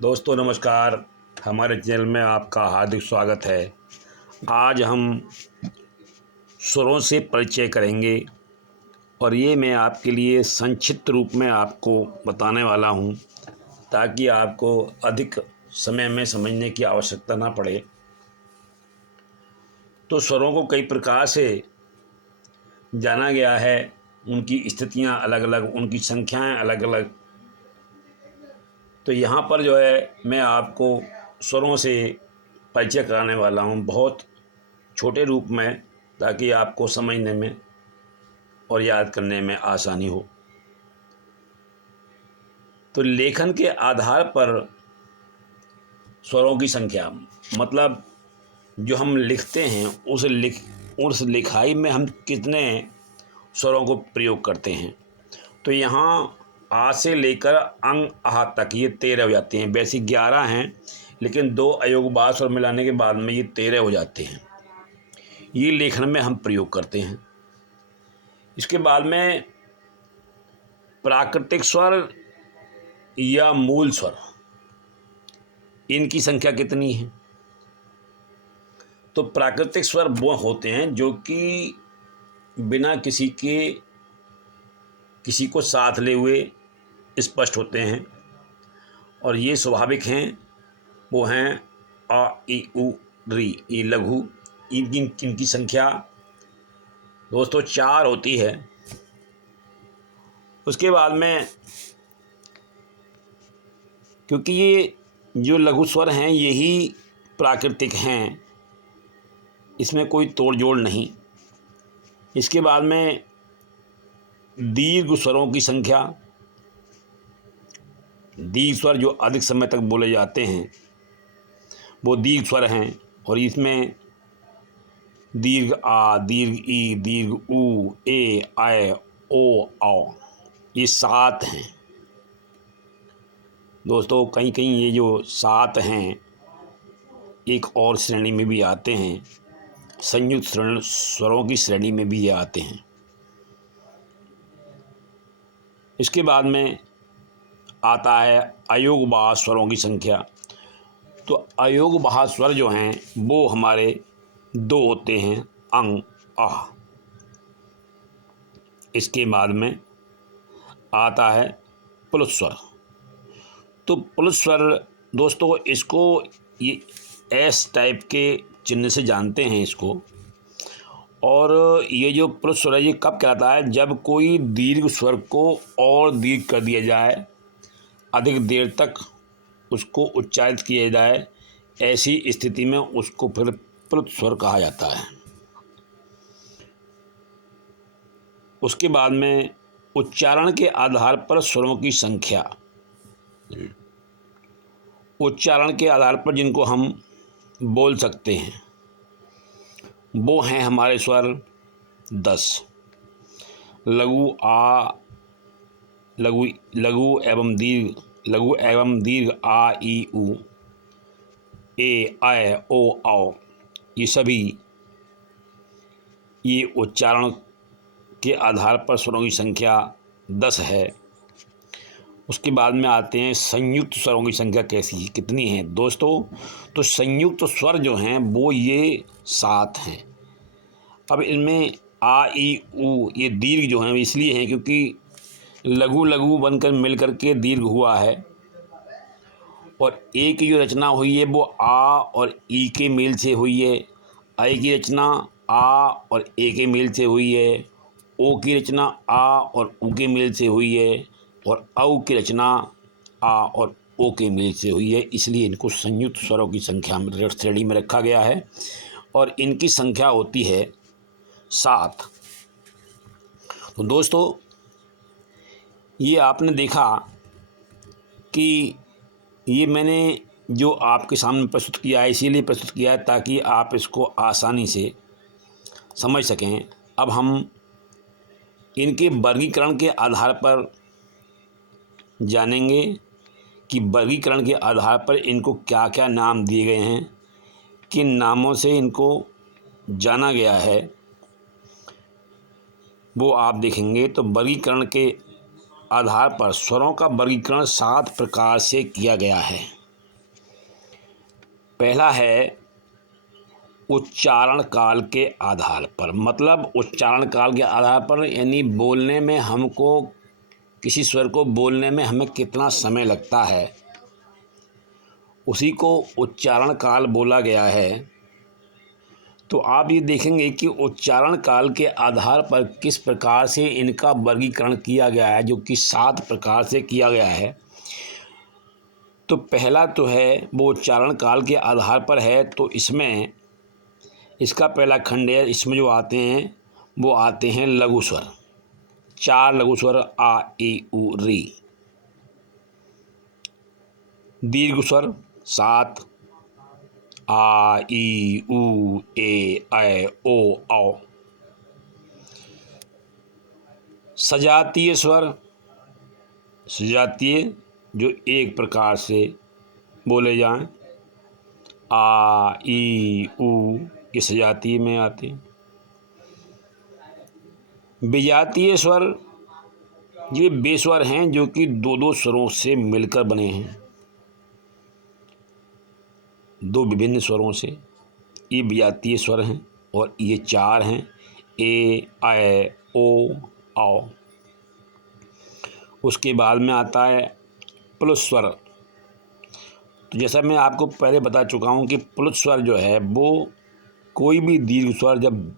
दोस्तों नमस्कार। हमारे चैनल में आपका हार्दिक स्वागत है। आज हम स्वरों से परिचय करेंगे और ये मैं आपके लिए संक्षिप्त रूप में आपको बताने वाला हूँ ताकि आपको अधिक समय में समझने की आवश्यकता ना पड़े। तो स्वरों को कई प्रकार से जाना गया है, उनकी स्थितियाँ अलग अलग, उनकी संख्याएँ अलग अलग। तो यहाँ पर जो है मैं आपको स्वरों से परिचय कराने वाला हूँ बहुत छोटे रूप में, ताकि आपको समझने में और याद करने में आसानी हो। तो लेखन के आधार पर स्वरों की संख्या, मतलब जो हम लिखते हैं उस लिखाई में हम कितने स्वरों को प्रयोग करते हैं। तो यहाँ आ से लेकर अंग आह तक ये 13 हो जाते हैं। वैसे 11 हैं, लेकिन 2 अयोगबाद स्वर मिलाने के बाद में ये 13 हो जाते हैं। ये लेखन में हम प्रयोग करते हैं। इसके बाद में प्राकृतिक स्वर या मूल स्वर, इनकी संख्या कितनी है। तो प्राकृतिक स्वर वो होते हैं जो कि बिना किसी को साथ ले हुए स्पष्ट होते हैं, और ये स्वाभाविक हैं। वो हैं अ इ उ री, ये लघु। इनकी संख्या दोस्तों 4 होती है। उसके बाद में क्योंकि ये जो लघु स्वर हैं यही प्राकृतिक हैं, इसमें कोई तोड़ जोड़ नहीं। इसके बाद में दीर्घ स्वरों की संख्या, दीर्घ स्वर जो अधिक समय तक बोले जाते हैं वो दीर्घ स्वर हैं, और इसमें दीर्घ आ, दीर्घ ई, दीर्घ ऊ, ए, आय, ओ, औ, ये 7 हैं। दोस्तों कहीं कहीं ये जो 7 हैं एक और श्रेणी में भी आते हैं, संयुक्त स्वरों की श्रेणी में भी ये आते हैं। इसके बाद में आता है अयोगबाद स्वरों की संख्या। तो अयोगबाद स्वर जो हैं वो हमारे 2 होते हैं, अंग आह। इसके बाद में आता है पुल्स स्वर। तो पुल्स स्वर दोस्तों इसको ये एस टाइप के चिन्ह से जानते हैं इसको। और ये जो पुल्स स्वर है ये कब कहता है, जब कोई दीर्घ स्वर को और दीर्घ कर दिया जाए, अधिक देर तक उसको उच्चारित किया जाए, ऐसी स्थिति में उसको फिर पुल्स स्वर कहा जाता है। उसके बाद में उच्चारण के आधार पर स्वरों की संख्या, उच्चारण के आधार पर जिनको हम बोल सकते हैं वो हैं हमारे स्वर 10। लघु आ, लघु एवं दीर्घ आ ई उ, ए आय ओ औ, ये सभी ये उच्चारण के आधार पर स्वरों की संख्या 10 है। उसके बाद में आते हैं संयुक्त स्वरों की संख्या कितनी है दोस्तों। तो संयुक्त स्वर जो हैं वो ये 7 हैं। अब इनमें आ ई उ ये दीर्घ जो हैं इसलिए हैं क्योंकि लघु लघु बनकर मिल कर के दीर्घ हुआ है, और ए की जो रचना हुई है वो आ और ई के मेल से हुई है। आई की रचना आ और ए के मेल से हुई है। ओ की रचना आ और उ के मेल से हुई है, और औ की रचना आ और ओ के मेल से हुई है। इसलिए इनको संयुक्त स्वरों की संख्या में श्रेणी में रखा गया है, और इनकी संख्या होती है 7। तो दोस्तों ये आपने देखा कि ये मैंने जो आपके सामने प्रस्तुत किया है इसीलिए प्रस्तुत किया है ताकि आप इसको आसानी से समझ सकें। अब हम इनके वर्गीकरण के आधार पर जानेंगे कि वर्गीकरण के आधार पर इनको क्या क्या नाम दिए गए हैं, किन नामों से इनको जाना गया है, वो आप देखेंगे। तो वर्गीकरण के आधार पर स्वरों का वर्गीकरण 7 प्रकार से किया गया है। पहला है उच्चारण काल के आधार पर, मतलब उच्चारण काल के आधार पर यानी बोलने में हमको, किसी स्वर को बोलने में हमें कितना समय लगता है, उसी को उच्चारण काल बोला गया है। तो आप ये देखेंगे कि उच्चारण काल के आधार पर किस प्रकार से इनका वर्गीकरण किया गया है, जो कि 7 प्रकार से किया गया है। तो पहला तो है वो उच्चारण काल के आधार पर है, तो इसमें इसका पहला खंड है, इसमें जो आते हैं वो आते हैं लघु स्वर। 4 लघु स्वर आ ई उ री। दीर्घ स्वर 7 आ ई उ ए ऐ ओ औ। सजातीय स्वर, सजातीय जो एक प्रकार से बोले जाएं, आ ई उ, ये सजातीय में आते हैं। विजातीय स्वर, ये वे स्वर हैं जो कि 2-2 स्वरों से मिलकर बने हैं, 2 विभिन्न स्वरों से, ये विजातीय स्वर हैं। और ये 4 हैं, ए ऐ ओ औ। उसके बाद में आता है प्लुत स्वर। तो जैसा मैं आपको पहले बता चुका हूँ कि प्लुत स्वर जो है वो कोई भी दीर्घ स्वर जब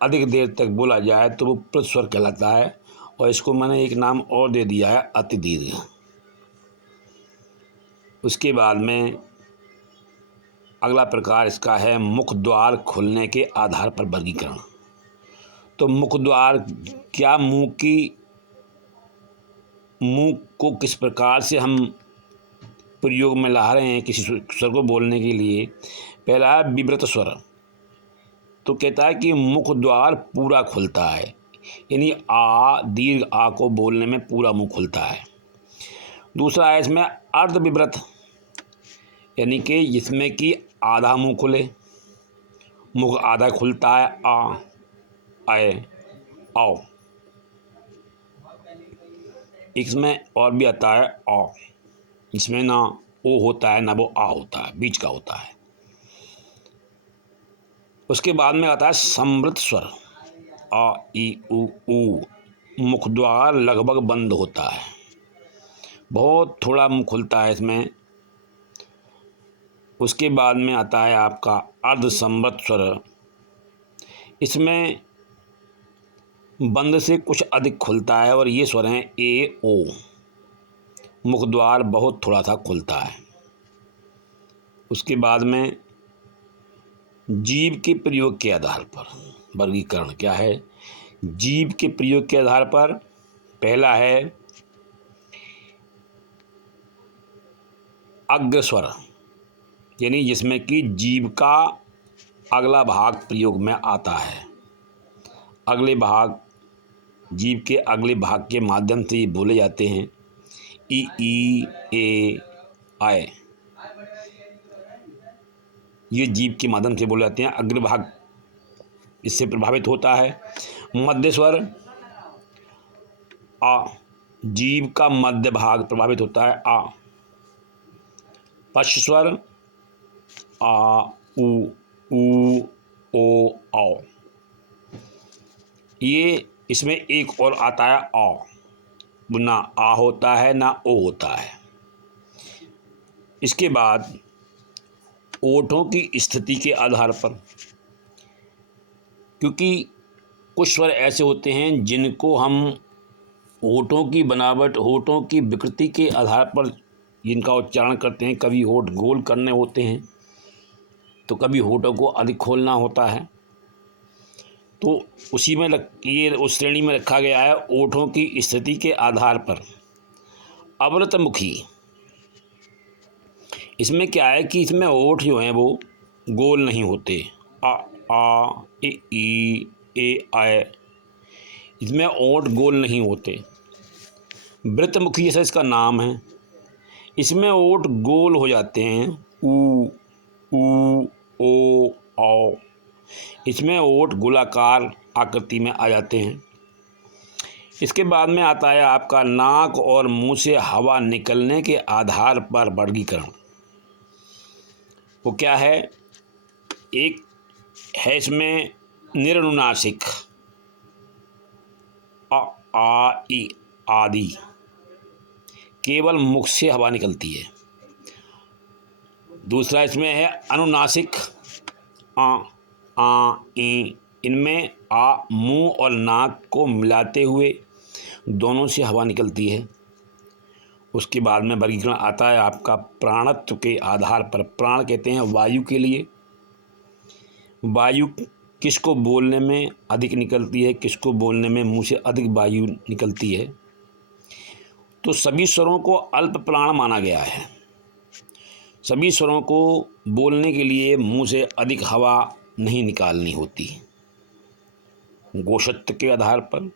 अधिक देर तक बोला जाए तो वो प्लुत स्वर कहलाता है, और इसको मैंने एक नाम और दे दिया है अति दीर्घ। उसके बाद में अगला प्रकार इसका है मुख द्वार खुलने के आधार पर वर्गीकरण। तो मुख द्वार क्या, मुंह को किस प्रकार से हम प्रयोग में ला रहे हैं किसी स्वर को बोलने के लिए। पहला है विवृत स्वर। तो कहता है कि मुख द्वार पूरा खुलता है, यानी आ, दीर्घ आ को बोलने में पूरा मुंह खुलता है। दूसरा है इसमें अर्ध विवृत, यानी कि जिसमें कि आधा मुंह खुले, मुख आधा खुलता है, आ ऐ औ। इसमें और भी आता है औ, इसमें ना ओ होता है ना वो आ होता है, बीच का होता है। उसके बाद में आता है समृत स्वर, आ ई उ ऊ। मुख द्वार लगभग बंद होता है, बहुत थोड़ा मुंह खुलता है इसमें। उसके बाद में आता है आपका अर्ध समृत स्वर। इसमें बंद से कुछ अधिक खुलता है, और ये स्वर हैं ए ओ। मुख द्वार बहुत थोड़ा सा खुलता है। उसके बाद में जीभ के प्रयोग के आधार पर वर्गीकरण क्या है। जीभ के प्रयोग के आधार पर पहला है अग्रस्वर, यानी जिसमें कि जीभ का अगला भाग प्रयोग में आता है। अगले भाग, जीभ के अगले भाग के माध्यम से ये बोले जाते हैं। ई ए आए, ये जीभ के माध्यम से बोले जाते हैं, अग्र भाग इससे प्रभावित होता है। मध्य स्वर, आ, जीभ का मध्य भाग प्रभावित होता है, आ। पश्च स्वर, आ उ ओ औ। ये इसमें एक और आता है औ, ना आ होता है ना ओ होता है। इसके बाद ओठों की स्थिति के आधार पर, क्योंकि कुछ स्वर ऐसे होते हैं जिनको हम होठों की बनावट, होठों की विकृति के आधार पर जिनका उच्चारण करते हैं। कभी होठ गोल करने होते हैं तो कभी होठों को अधिक खोलना होता है। तो उसी में ये उस श्रेणी में रखा गया है ओठों की स्थिति के आधार पर। अवृतमुखी, इसमें क्या है कि इसमें ओठ जो हैं वो गोल नहीं होते, आ ई ए आए, इसमें ओठ गोल नहीं होते। वृतमुखी जैसा इसका नाम है, इसमें ओठ गोल हो जाते हैं, ऊ ओ औ। इसमें ओठ गोलाकार आकृति में आ जाते हैं। इसके बाद में आता है आपका नाक और मुंह से हवा निकलने के आधार पर वर्गीकरण। वो क्या है? एक है इसमें निरनुनासिक, अ आ ई आदि, केवल मुख से हवा निकलती है। दूसरा इसमें है अनुनासिक, आ ई, इनमें आ मुंह और नाक को मिलाते हुए दोनों से हवा निकलती है। उसके बाद में वर्गीकरण आता है आपका प्राणत्व के आधार पर। प्राण कहते हैं वायु के लिए। वायु किसको बोलने में अधिक निकलती है, किसको बोलने में मुंह से अधिक वायु निकलती है। तो सभी स्वरों को अल्प प्राण माना गया है। सभी स्वरों को बोलने के लिए मुंह से अधिक हवा नहीं निकालनी होती। घोषत्व के आधार पर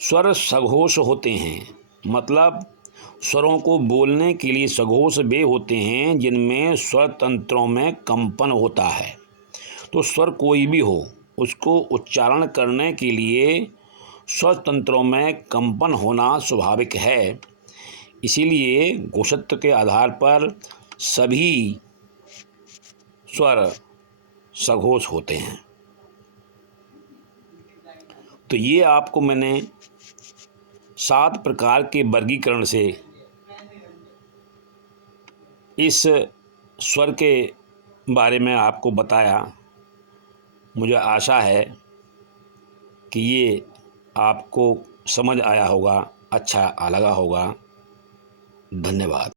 स्वर सघोष होते हैं, मतलब स्वरों को बोलने के लिए सघोष वे होते हैं जिनमें स्वर तंत्रों में कंपन होता है। तो स्वर कोई भी हो, उसको उच्चारण करने के लिए स्वर तंत्रों में कंपन होना स्वाभाविक है। इसीलिए घोषत्व के आधार पर सभी स्वर सघोष होते हैं। तो ये आपको मैंने 7 प्रकार के वर्गीकरण से इस स्वर के बारे में आपको बताया। मुझे आशा है कि ये आपको समझ आया होगा, अच्छा लगा होगा। धन्यवाद।